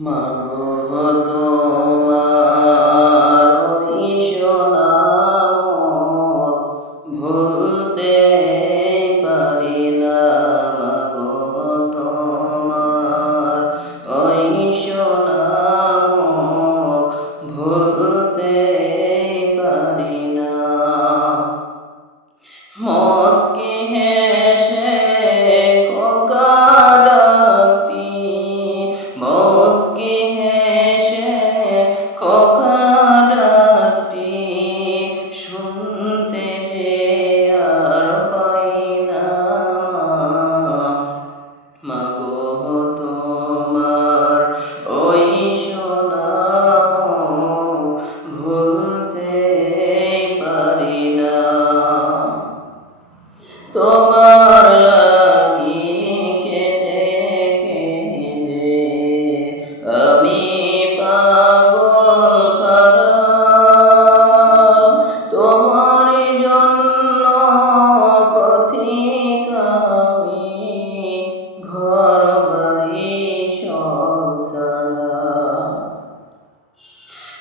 মাগো তোমার ঈশ্বর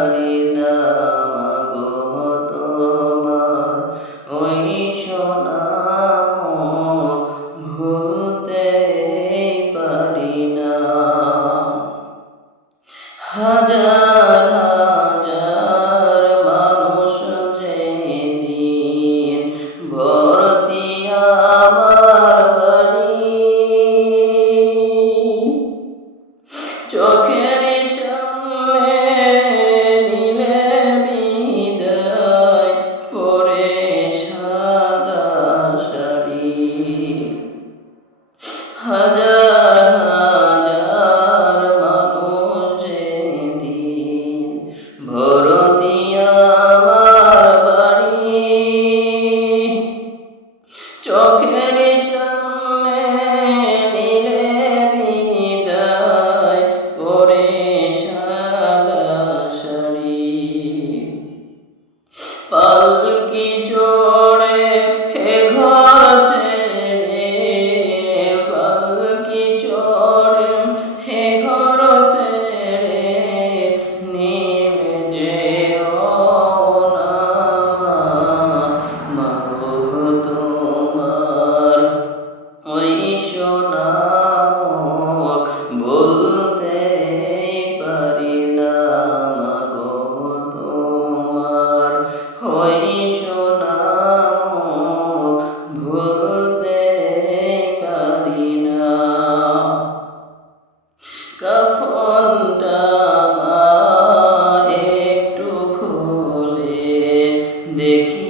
العالمين قد entender que